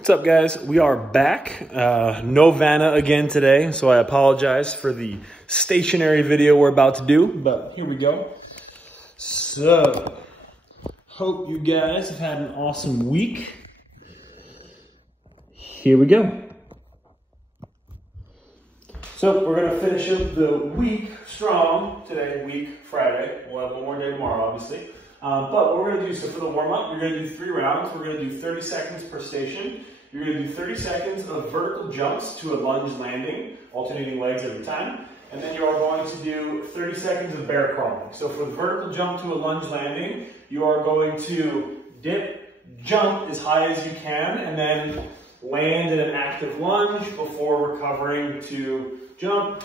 What's up, guys? We are back. No Vanna again today, so I apologize for the stationary video we're about to do, but here we go. So, hope you guys have had an awesome week. Here we go. So, we're going to finish up the week strong today, week Friday. We'll have one more day tomorrow, obviously. But what we're going to do, so for the warm-up, you're going to do 3 rounds. We're going to do 30 seconds per station. You're going to do 30 seconds of vertical jumps to a lunge landing, alternating legs every time. And then you are going to do 30 seconds of bear crawling. So for the vertical jump to a lunge landing, you are going to dip, jump as high as you can, and then land in an active lunge before recovering to jump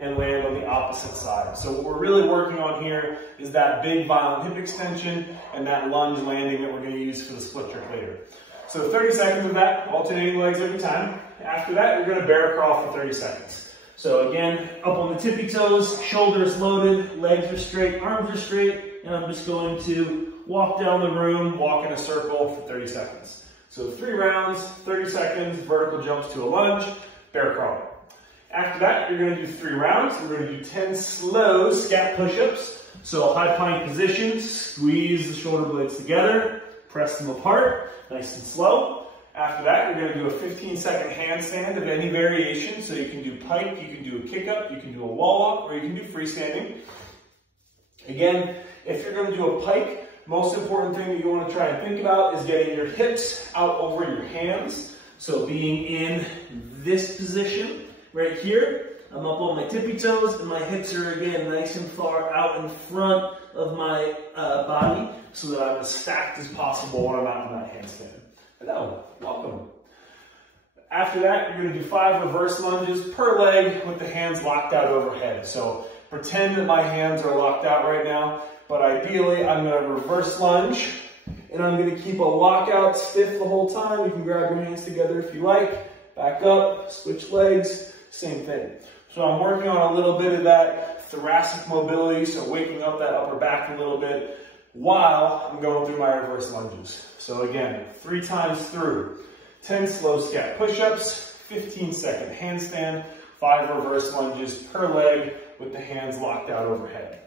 and land on the opposite side. So what we're really working on here is that big violent hip extension and that lunge landing that we're going to use for the split trick later. So 30 seconds of that, alternating legs every time. After that, you're going to bear crawl for 30 seconds. So again, up on the tippy toes, shoulders loaded, legs are straight, arms are straight, and I'm just going to walk down the room, walk in a circle for 30 seconds. So 3 rounds, 30 seconds, vertical jumps to a lunge, bear crawl. After that, you're going to do 3 rounds. We're going to do 10 slow scat push-ups. So high plank position, squeeze the shoulder blades together, press them apart, nice and slow. After that, you're going to do a 15-second handstand of any variation. So you can do pike, you can do a kick-up, you can do a wall-up, or you can do freestanding. Again, if you're going to do a pike, most important thing that you want to try and think about is getting your hips out over your hands. So being in this position right here. I'm up on my tippy toes and my hips are again nice and far out in front of my body so that I'm as stacked as possible when I'm out in that handstand. Hello, welcome. After that, you're going to do 5 reverse lunges per leg with the hands locked out overhead. So pretend that my hands are locked out right now, but ideally I'm going to reverse lunge and I'm going to keep a lockout stiff the whole time. You can grab your hands together if you like. Back up, switch legs, same thing. So I'm working on a little bit of that thoracic mobility, so waking up that upper back a little bit while I'm going through my reverse lunges. So again, 3 times through. 10 slow scat push-ups, 15-second handstand, 5 reverse lunges per leg with the hands locked out overhead.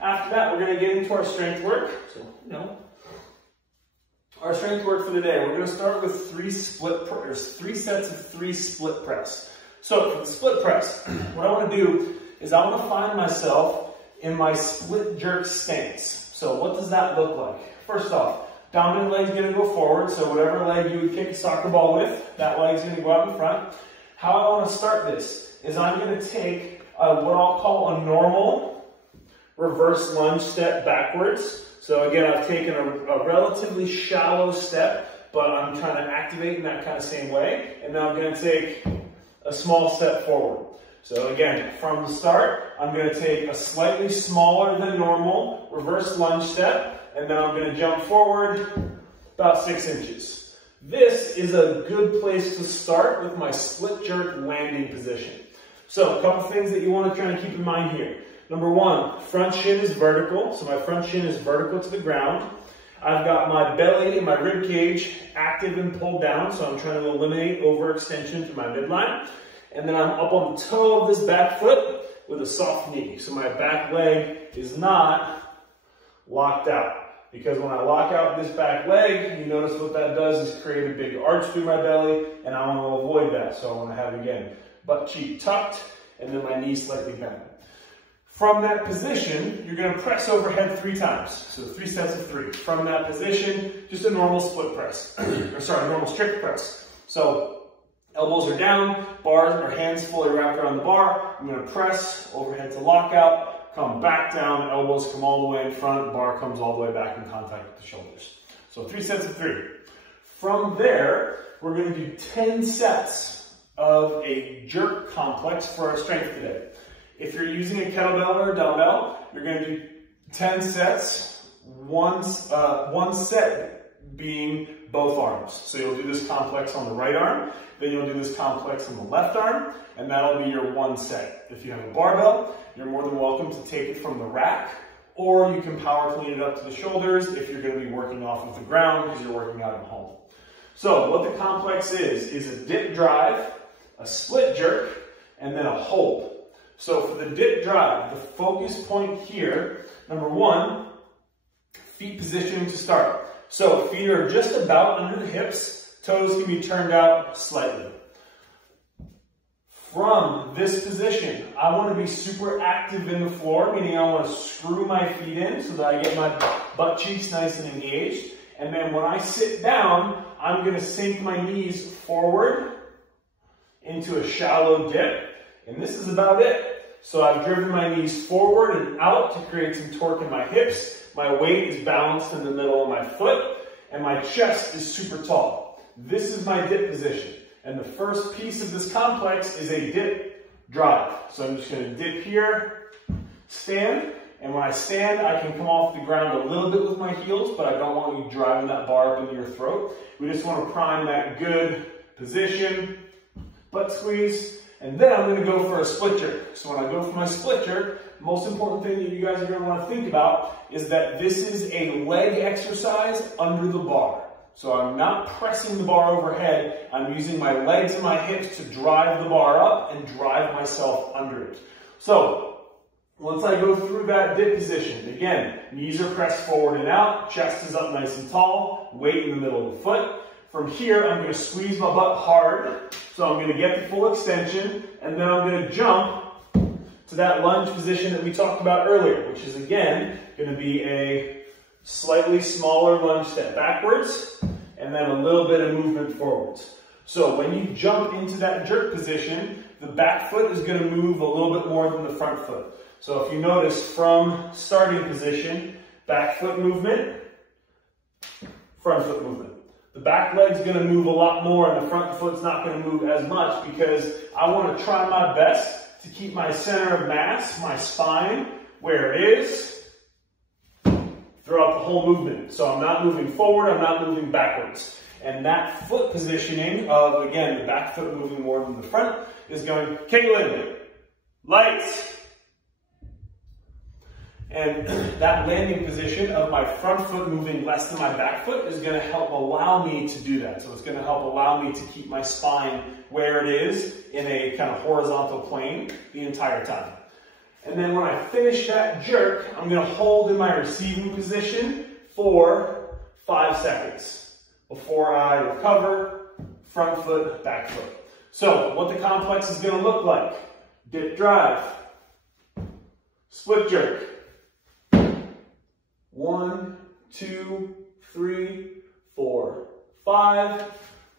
After that, we're going to get into our strength work. So, our strength work for the day. We're going to start with 3 sets of 3 split press. So for the split press, what I want to do is I want to find myself in my split jerk stance. So what does that look like? First off, dominant leg's going to go forward. So whatever leg you would kick a soccer ball with, that leg's going to go out in front. How I want to start this is I'm going to take what I'll call a normal reverse lunge step backwards. So again, I've taken a relatively shallow step, but I'm trying to activate in that kind of same way. And now I'm going to take a small step forward. So again, from the start, I'm going to take a slightly smaller than normal reverse lunge step, and then I'm going to jump forward about 6 inches. This is a good place to start with my split jerk landing position. So a couple things that you want to try and keep in mind here. Number 1, front shin is vertical. So my front shin is vertical to the ground. I've got my belly and my rib cage active and pulled down, so I'm trying to eliminate overextension through my midline. And then I'm up on the toe of this back foot with a soft knee. So my back leg is not locked out. Because when I lock out this back leg, you notice what that does is create a big arch through my belly, and I want to avoid that. So I want to have, again, butt cheek tucked, and then my knee slightly bent. From that position, you're going to press overhead 3 times. So 3 sets of 3. From that position, just a normal split press. Normal strict press. So elbows are down, bars or hands fully wrapped around the bar. I'm going to press overhead to lockout, come back down, elbows come all the way in front, bar comes all the way back in contact with the shoulders. So 3 sets of 3. From there, we're going to do 10 sets of a jerk complex for our strength today. If you're using a kettlebell or a dumbbell, you're going to do 10 sets, one set being both arms. So you'll do this complex on the right arm, then you'll do this complex on the left arm, and that'll be your 1 set. If you have a barbell, you're more than welcome to take it from the rack, or you can power clean it up to the shoulders if you're going to be working off of the ground because you're working out at home. So what the complex is a dip drive, a split jerk, and then a hold. So for the dip drive, the focus point here, number one, feet positioning to start. So feet are just about under the hips, toes can be turned out slightly. From this position, I want to be super active in the floor, meaning I want to screw my feet in so that I get my butt cheeks nice and engaged. And then when I sit down, I'm going to sink my knees forward into a shallow dip. And this is about it. So I've driven my knees forward and out to create some torque in my hips. My weight is balanced in the middle of my foot, and my chest is super tall. This is my dip position. And the first piece of this complex is a dip drive. So I'm just going to dip here, stand, and when I stand, I can come off the ground a little bit with my heels, but I don't want you driving that bar up into your throat. We just want to prime that good position, butt squeeze, and then I'm going to go for a split jerk. So when I go for my split jerk, the most important thing that you guys are going to want to think about is that this is a leg exercise under the bar. So I'm not pressing the bar overhead, I'm using my legs and my hips to drive the bar up and drive myself under it. So once I go through that dip position, again, knees are pressed forward and out, chest is up nice and tall, weight in the middle of the foot. From here, I'm going to squeeze my butt hard, so I'm going to get the full extension, and then I'm going to jump to that lunge position that we talked about earlier, which is again going to be a slightly smaller lunge step backwards, and then a little bit of movement forwards. So when you jump into that jerk position, the back foot is going to move a little bit more than the front foot. So if you notice from starting position, back foot movement, front foot movement. The back leg's going to move a lot more and the front foot's not going to move as much because I want to try my best to keep my center of mass, my spine, where it is throughout the whole movement. So I'm not moving forward, I'm not moving backwards. And that foot positioning of, again, the back foot moving more than the front is going, Caitlin, lights. And that landing position of my front foot moving less than my back foot is going to help allow me to do that. So it's going to help allow me to keep my spine where it is in a kind of horizontal plane the entire time. And then when I finish that jerk, I'm going to hold in my receiving position for 5 seconds before I recover, front foot, back foot. So what the complex is going to look like: dip drive, split jerk, 1, 2, 3, 4, 5,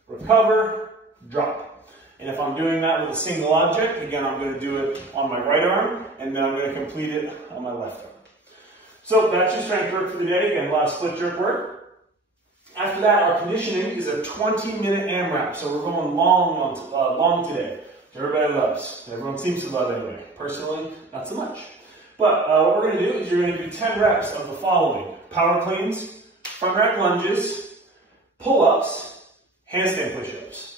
recover, drop. And if I'm doing that with a single object, again, I'm going to do it on my right arm, and then I'm going to complete it on my left arm. So that's your strength work for the day. Again, a lot of split jerk work. After that, our conditioning is a 20-minute AMRAP. So we're going long today. Everybody loves. Everyone seems to love anyway. Personally, not so much. But what we're going to do is you're going to do 10 reps of the following: power cleans, front rack lunges, pull-ups, handstand push-ups.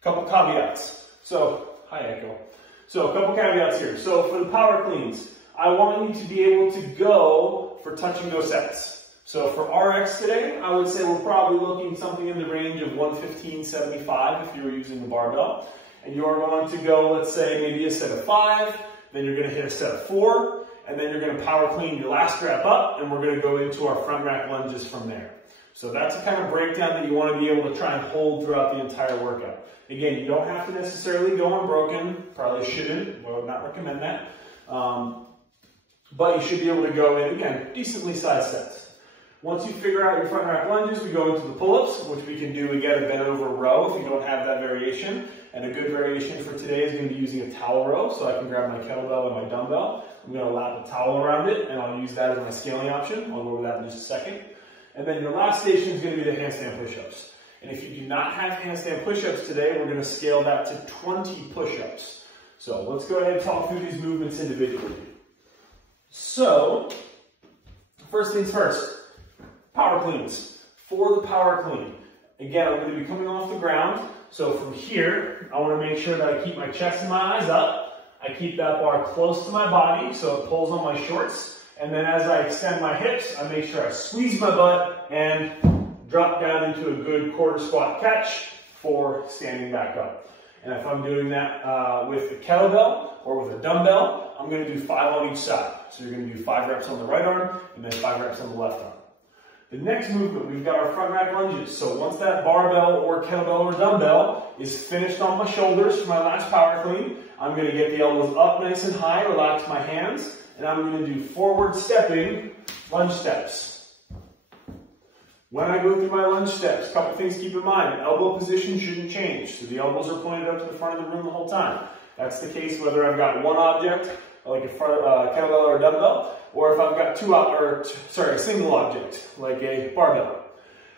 A couple caveats. So, hi Echo. So a couple caveats here. So for the power cleans, I want you to be able to go for touch and go sets. So for RX today, I would say we're probably looking something in the range of 115-75 if you were using the barbell. And you're going to go, let's say, maybe a set of 5, then you're going to hit a set of 4, and then you're going to power clean your last rep up, and we're going to go into our front rack lunges from there. So that's the kind of breakdown that you want to be able to try and hold throughout the entire workout. Again, you don't have to necessarily go unbroken. Probably shouldn't. I would not recommend that. But you should be able to go in, again, decently sized sets. Once you figure out your front rack lunges, we go into the pull-ups, which we can do again a bent over row if you don't have that variation. And a good variation for today is going to be using a towel row. So I can grab my kettlebell and my dumbbell. I'm going to lap a towel around it, and I'll use that as my scaling option. I'll go over that in just a second. And then your last station is going to be the handstand push-ups. And if you do not have handstand push-ups today, we're going to scale that to 20 push-ups. So let's go ahead and talk through these movements individually. So, first things first, power cleans. For the power clean, again, I'm going to be coming off the ground. So from here, I want to make sure that I keep my chest and my eyes up. I keep that bar close to my body so it pulls on my shorts. And then as I extend my hips, I make sure I squeeze my butt and drop down into a good quarter squat catch for standing back up. And if I'm doing that with a kettlebell or with a dumbbell, I'm going to do 5 on each side. So you're going to do 5 reps on the right arm and then 5 reps on the left arm. The next movement, we've got our front rack lunges. So once that barbell or kettlebell or dumbbell is finished on my shoulders for my last power clean, I'm going to get the elbows up nice and high, relax my hands, and I'm going to do forward stepping lunge steps. When I go through my lunge steps, a couple things to keep in mind. Elbow position shouldn't change. So the elbows are pointed up to the front of the room the whole time. That's the case whether I've got one object, like a kettlebell or a dumbbell, or if I've got a single object, like a barbell.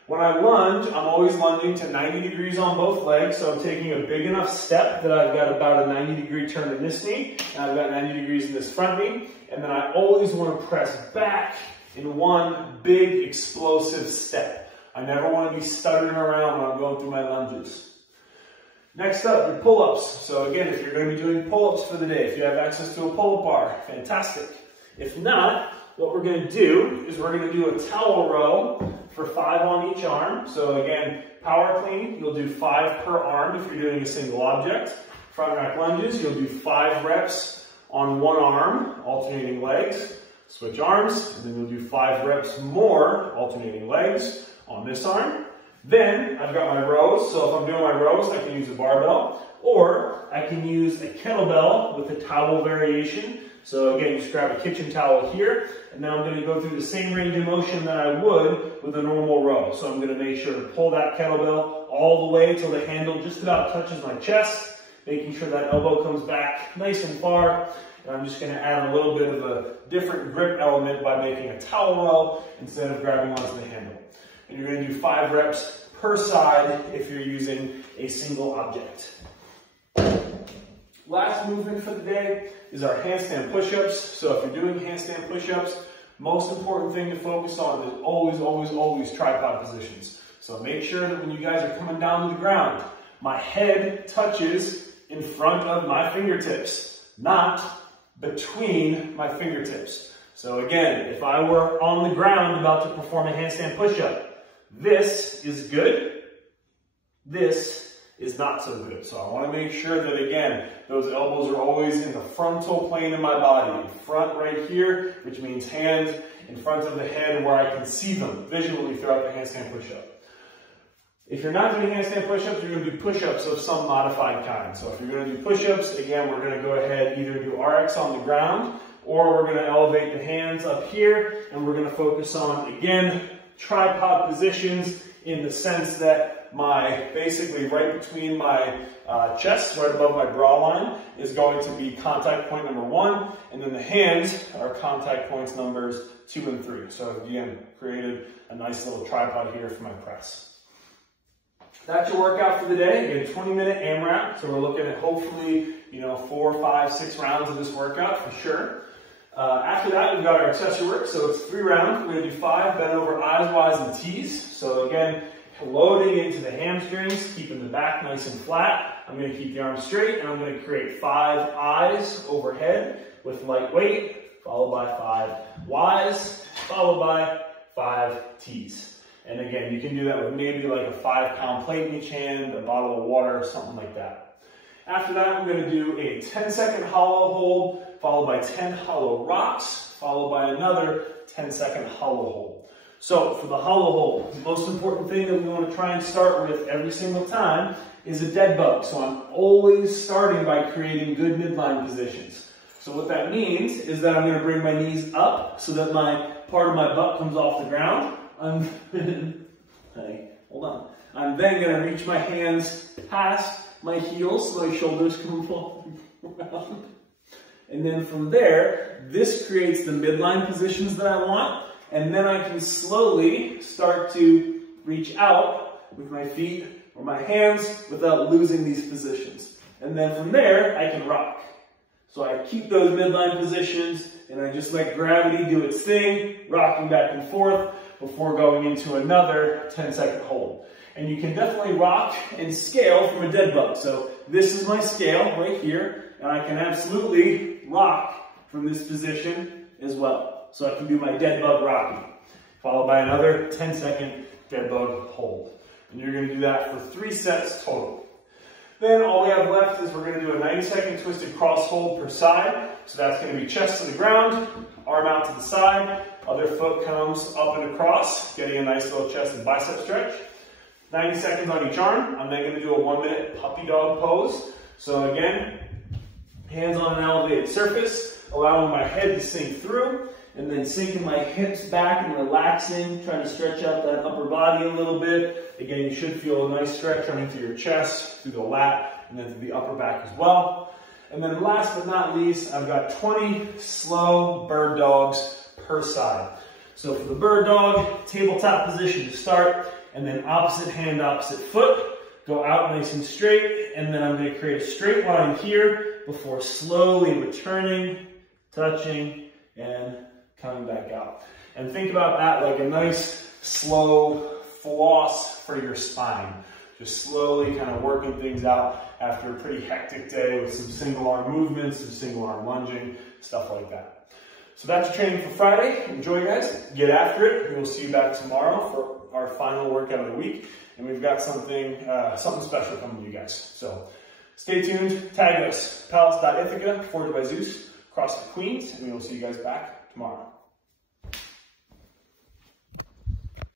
When I lunge, I'm always lunging to 90 degrees on both legs, so I'm taking a big enough step that I've got about a 90-degree turn in this knee, and I've got 90 degrees in this front knee, and then I always want to press back in one big explosive step. I never want to be stuttering around when I'm going through my lunges. Next up, your pull-ups. So again, if you're going to be doing pull-ups for the day, if you have access to a pull-up bar, fantastic. If not, what we're going to do is we're going to do a towel row for 5 on each arm. So again, power clean, you'll do 5 per arm if you're doing a single object. Front rack lunges, you'll do 5 reps on one arm, alternating legs. Switch arms, and then you'll do 5 reps more, alternating legs, on this arm. Then I've got my rows, so if I'm doing my rows, I can use a barbell, or I can use a kettlebell with a towel variation. So again, just grab a kitchen towel here, and now I'm going to go through the same range of motion that I would with a normal row. So I'm going to make sure to pull that kettlebell all the way till the handle just about touches my chest, making sure that elbow comes back nice and far. And I'm just going to add a little bit of a different grip element by making a towel row instead of grabbing onto the handle. And you're going to do 5 reps per side if you're using a single object. Last movement for the day is our handstand push-ups. So if you're doing handstand push-ups, most important thing to focus on is always tripod positions. So make sure that when you guys are coming down to the ground, my head touches in front of my fingertips, not between my fingertips. So again, if I were on the ground about to perform a handstand push-up, this is good, this is not so good. So I want to make sure that, again, those elbows are always in the frontal plane of my body. Front right here, which means hands in front of the head where I can see them visually throughout the handstand push-up. If you're not doing handstand push-ups, you're going to do push-ups of some modified kind. So if you're going to do push-ups, again, we're going to go ahead either do RX on the ground, or we're going to elevate the hands up here, and we're going to focus on, again, tripod positions in the sense that basically right between my chest, right above my bra line, is going to be contact point number 1, and then the hands are contact points numbers 2 and 3. So again, created a nice little tripod here for my press. That's your workout for the day. Again, 20-minute AMRAP. So we're looking at hopefully, 4, 5, 6 rounds of this workout for sure. After that, we've got our accessory work. So it's 3 rounds. We're going to do 5 bent over eyes, Ys, and T's. So again, loading into the hamstrings, keeping the back nice and flat. I'm going to keep the arms straight, and I'm going to create 5 I's overhead with light weight, followed by 5 Y's, followed by 5 T's. And again, you can do that with maybe like a 5-pound plate in each hand, a bottle of water, or something like that. After that, I'm going to do a 10-second hollow hold, followed by 10 hollow rocks, followed by another 10-second hollow hold. So for the hollow hold, the most important thing that we want to try and start with every single time is a dead bug. So I'm always starting by creating good midline positions. So what that means is that I'm going to bring my knees up so that part of my butt comes off the ground. I'm then going to reach my hands past my heels so my shoulders come falling around. And then from there, this creates the midline positions that I want. And then I can slowly start to reach out with my feet or my hands without losing these positions. And then from there, I can rock. So I keep those midline positions and I just let gravity do its thing, rocking back and forth before going into another 10-second hold. And you can definitely rock and scale from a dead bug. So this is my scale right here, and I can absolutely rock from this position as well. So I can do my dead bug rocking. followed by another 10-second dead bug hold. And you're going to do that for 3 sets total. Then all we have left is we're going to do a 90-second twisted cross hold per side. So that's going to be chest to the ground, arm out to the side, other foot comes up and across, getting a nice little chest and bicep stretch. 90 seconds on each arm. I'm then going to do a 1-minute puppy dog pose. So again, hands on an elevated surface, allowing my head to sink through, and then sinking my hips back and relaxing, trying to stretch out that upper body a little bit. Again, you should feel a nice stretch running through your chest, through the lat, and then through the upper back as well. And then last but not least, I've got 20 slow bird dogs per side. So for the bird dog, tabletop position to start, and then opposite hand, opposite foot. Go out nice and straight, and then I'm going to create a straight line here before slowly returning, touching, and coming back out. And think about that like a nice, slow floss for your spine. Just slowly kind of working things out after a pretty hectic day with some single arm movements, some single arm lunging, stuff like that. So that's your training for Friday. Enjoy, guys. Get after it. And we'll see you back tomorrow for our final workout of the week. And we've got something special coming to you guys. So stay tuned. Tag us, palace.ithaca, forwarded by Zeus, across the Queens, and we will see you guys back tomorrow.